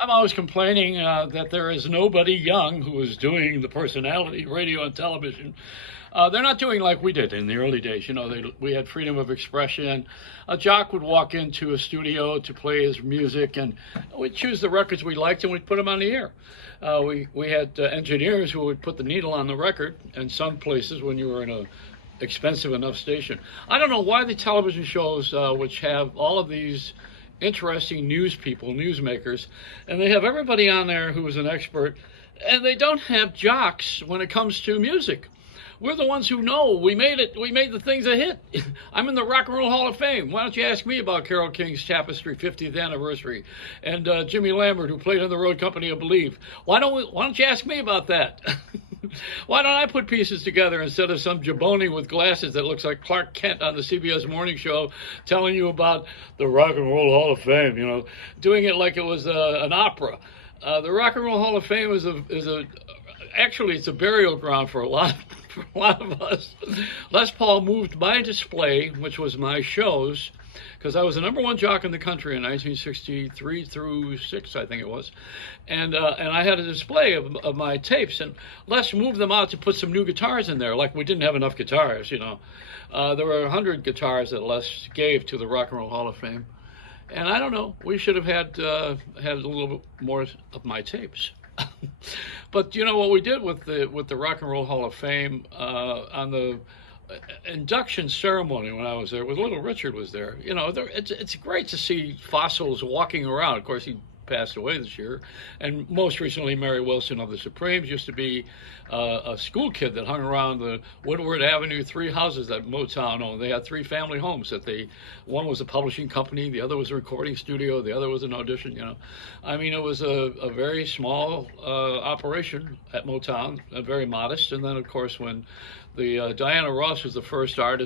I'm always complaining that there is nobody young who is doing the personality, radio and television. They're not doing like we did in the early days. We had freedom of expression. A jock would walk into a studio to play his music, and we'd choose the records we liked and we'd put them on the air. We had engineers who would put the needle on the record, and some places when you were in a expensive enough station. I don't know why the television shows, which have all of these interesting news people, newsmakers, and they have everybody on there who is an expert, and they don't have jocks when it comes to music. We're the ones who know. We made it. We made the things a hit. I'm in the Rock and Roll Hall of Fame. Why don't you ask me about Carole King's Tapestry 50th anniversary and Jimmy Lambert, who played in the Road Company of Believe? Why don't you ask me about that? Why don't I put pieces together instead of some jabroni with glasses that looks like Clark Kent on the CBS morning show telling you about the Rock and Roll Hall of Fame, doing it like it was an opera. The Rock and Roll Hall of Fame actually it's a burial ground for a lot of us. Les Paul moved my display, which was my shows, because I was the number one jock in the country in 1963 through 6, I think it was, and I had a display of my tapes, and Les moved them out to put some new guitars in there, like we didn't have enough guitars, There were 100 guitars that Les gave to the Rock and Roll Hall of Fame, and I don't know, we should have had a little bit more of my tapes. But what we did with the Rock and Roll Hall of Fame on the induction ceremony when I was there, with Little Richard was there. It's great to see fossils walking around. Of course, he passed away this year, and most recently, Mary Wilson of the Supremes used to be a school kid that hung around the Woodward Avenue 3 houses that Motown owned. They had 3 family homes one was a publishing company, the other was a recording studio, the other was an audition. I mean, it was a very small operation at Motown, very modest. And then, of course, when Diana Ross was the first black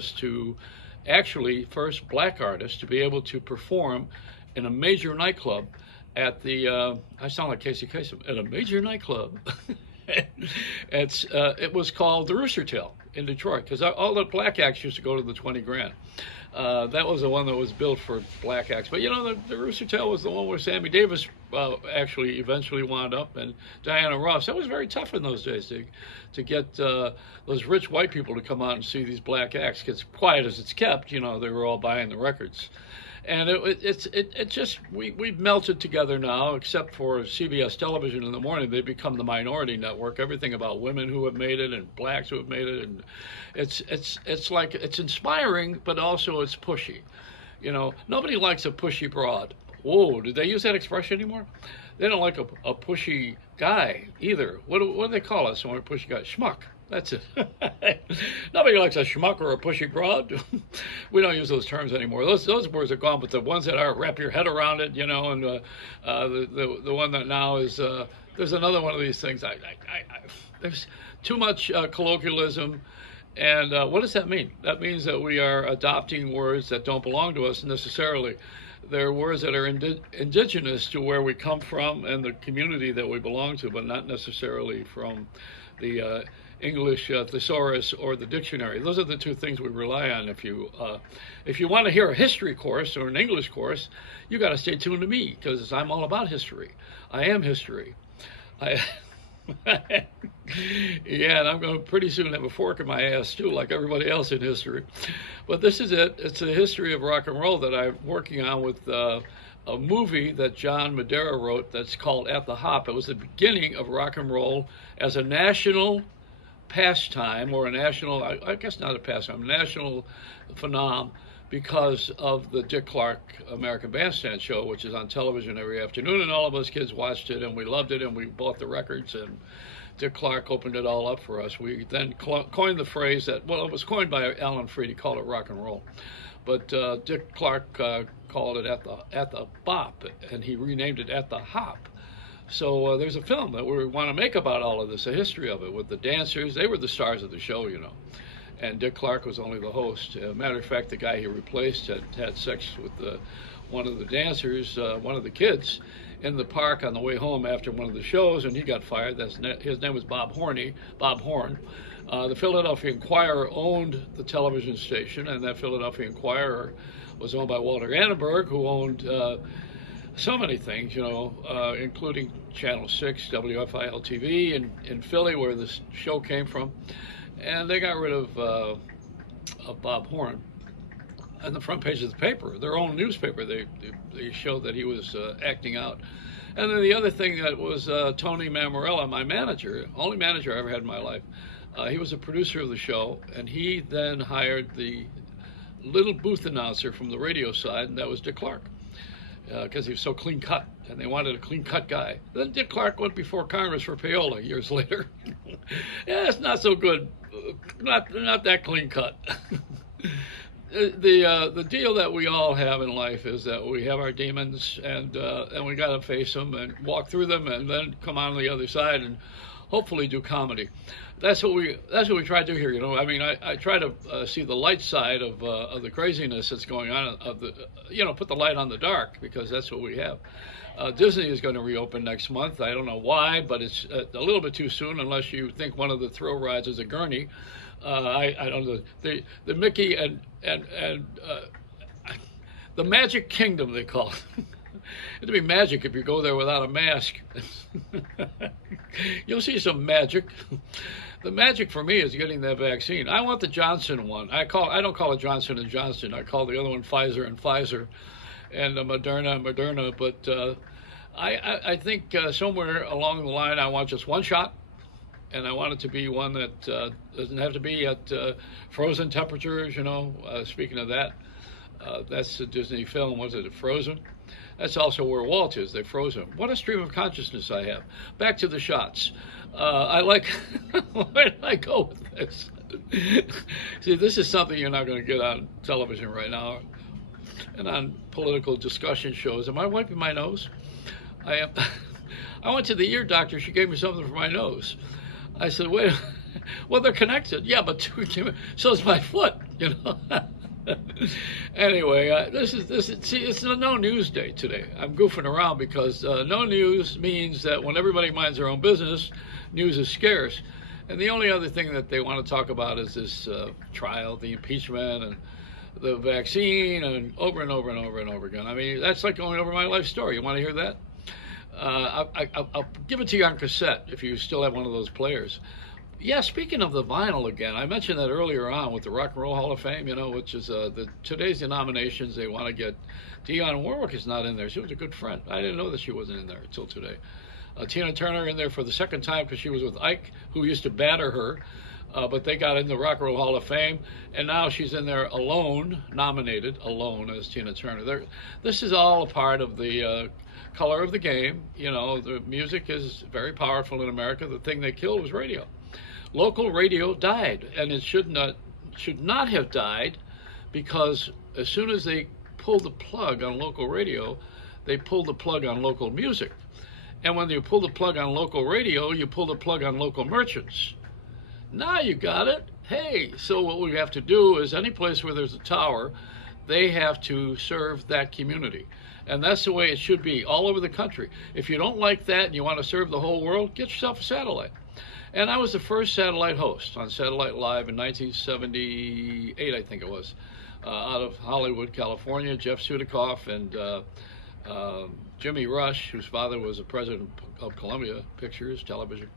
artist to be able to perform in a major nightclub I sound like Casey Kasem, at a major nightclub. It was called the Rooster Tail in Detroit, because all the black acts used to go to the 20 grand. That was the one that was built for black acts. But the Rooster Tail was the one where Sammy Davis actually eventually wound up, and Diana Ross. That was very tough in those days to get those rich white people to come out and see these black acts. Because quiet as it's kept, they were all buying the records. And we've melted together now, except for CBS television in the morning. They become the minority network. Everything about women who have made it and blacks who have made it, and it's like it's inspiring, but also it's pushy. Nobody likes a pushy broad. Whoa, do they use that expression anymore? They don't like a pushy guy either. What do they call us when we're a pushy guy? Schmuck. That's it. Nobody likes a schmuck or a pushy broad. We don't use those terms anymore. Those words are gone, but the ones that are, wrap your head around it, and the one that now is, there's another one of these things. There's too much colloquialism. And what does that mean? That means that we are adopting words that don't belong to us necessarily. They're words that are indigenous to where we come from and the community that we belong to, but not necessarily from the English thesaurus or the dictionary. Those are the two things we rely on. If you want to hear a history course or an English course, you got to stay tuned to me, because I'm all about history. I am history. Yeah, and I'm going to pretty soon have a fork in my ass too, like everybody else in history. But this is it. It's the history of rock and roll that I'm working on with a movie that John Madera wrote that's called At the Hop. It was the beginning of rock and roll as a national pastime, or a national, I guess not a pastime, national phenom, because of the Dick Clark American Bandstand show, which is on television every afternoon, and all of us kids watched it, and we loved it, and we bought the records, and Dick Clark opened it all up for us. We then coined the phrase that, well, it was coined by Alan Freed. He called it rock and roll, but Dick Clark called it at the bop, and he renamed it At the Hop. So there's a film that we want to make about all of this, a history of it, with the dancers. They were the stars of the show, and Dick Clark was only the host. Matter of fact, the guy he replaced had sex with one of the dancers, one of the kids, in the park on the way home after one of the shows, and he got fired. His name was Bob Horn. The Philadelphia Inquirer owned the television station, and that Philadelphia Inquirer was owned by Walter Annenberg, who owned so many things, including Channel 6, WFIL TV in Philly, where this show came from. And they got rid of Bob Horn on the front page of the paper, their own newspaper. They showed that he was acting out. And then the other thing that was Tony Mammarella, my manager, only manager I ever had in my life. He was a producer of the show, and he then hired the little booth announcer from the radio side, and that was Dick Clark, because he was so clean cut, and they wanted a clean cut guy. Then Dick Clark went before Congress for payola years later. Yeah, it's not so good, not that clean cut. The deal that we all have in life is that we have our demons, and we got to face them and walk through them, and then come on the other side and hopefully do comedy. That's what we try to do here. I mean, I try to see the light side of the craziness that's going on. Put the light on the dark, because that's what we have. Disney is going to reopen next month. I don't know why, but it's a little bit too soon, unless you think one of the thrill rides is a gurney. I don't know. The Mickey and the Magic Kingdom, they call it. It'd be magic if you go there without a mask. You'll see some magic. The magic for me is getting that vaccine. I want the Johnson one. I don't call it Johnson and Johnson. I call the other one Pfizer and Pfizer, and Moderna and Moderna. But I think somewhere along the line, I want just one shot, and I want it to be one that doesn't have to be at frozen temperatures. Speaking of that, that's the Disney film. Was it Frozen? That's also where Walt is. They froze him. What a stream of consciousness I have. Back to the shots. I like, where did I go with this? See, this is something you're not going to get on television right now and on political discussion shows. Am I wiping my nose? I am. I went to the ear doctor. She gave me something for my nose. I said, wait, well, they're connected. Yeah, but so is my foot, Anyway, it's a no news day today. I'm goofing around because no news means that when everybody minds their own business, news is scarce. And the only other thing that they want to talk about is this trial, the impeachment, and the vaccine, and over and over and over and over again. I mean, that's like going over my life story. You want to hear that? I'll give it to you on cassette if you still have one of those players. Yeah, speaking of the vinyl again, I mentioned that earlier on with the Rock and Roll Hall of Fame, which is today's nominations. They want to get Dionne Warwick is not in there. She was a good friend. I didn't know that she wasn't in there until today. Tina Turner in there for the second time because she was with Ike, who used to batter her, but they got in the Rock and Roll Hall of Fame, and now she's in there alone, nominated alone as Tina Turner. This is all a part of the color of the game. The music is very powerful in America. The thing they killed was radio. Local radio died, and it should not have died, because as soon as they pulled the plug on local radio, they pulled the plug on local music. And when you pull the plug on local radio, you pull the plug on local merchants. Now you got it. Hey, so what we have to do is any place where there's a tower, they have to serve that community. And that's the way it should be all over the country. If you don't like that and you want to serve the whole world, get yourself a satellite. And I was the first satellite host on Satellite Live in 1978, I think it was, out of Hollywood, California. Jeff Sudikoff and Jimmy Rush, whose father was the president of Columbia Pictures Television.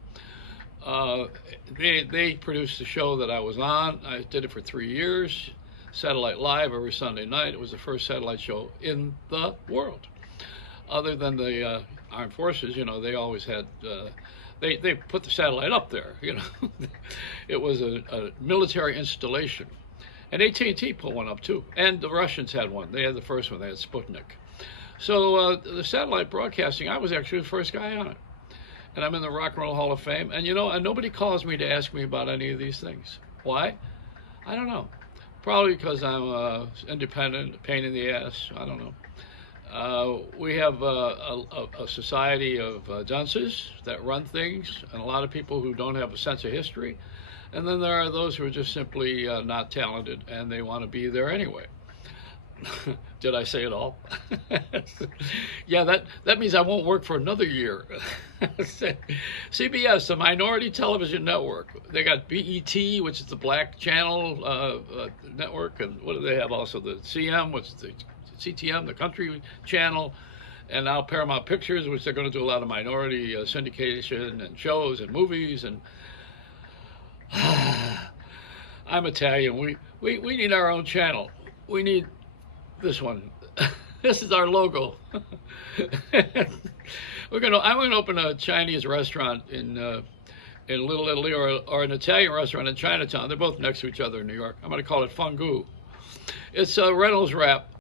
They produced the show that I was on. I did it for 3 years. Satellite Live every Sunday night. It was the first satellite show in the world. Other than the armed forces, they always had... They put the satellite up there, It was a military installation. And AT&T put one up too. And the Russians had one. They had the first one. They had Sputnik. So the satellite broadcasting, I was actually the first guy on it. And I'm in the Rock and Roll Hall of Fame. And and nobody calls me to ask me about any of these things. Why? I don't know. Probably because I'm independent, pain in the ass. I don't know. We have a society of dunces that run things, and a lot of people who don't have a sense of history. And then there are those who are just simply not talented, and they want to be there anyway. Did I say it all? Yeah, that means I won't work for another year. CBS, the Minority Television Network. They got BET, which is the Black Channel Network, and what do they have also? The CM, which is the CTM, the Country Channel, and now Paramount Pictures, which they're going to do a lot of minority syndication and shows and movies. And I'm Italian. We need our own channel. We need this one. This is our logo. I'm gonna open a Chinese restaurant in Little Italy, or an Italian restaurant in Chinatown. They're both next to each other in New York. I'm gonna call it Fungu. It's a Reynolds wrap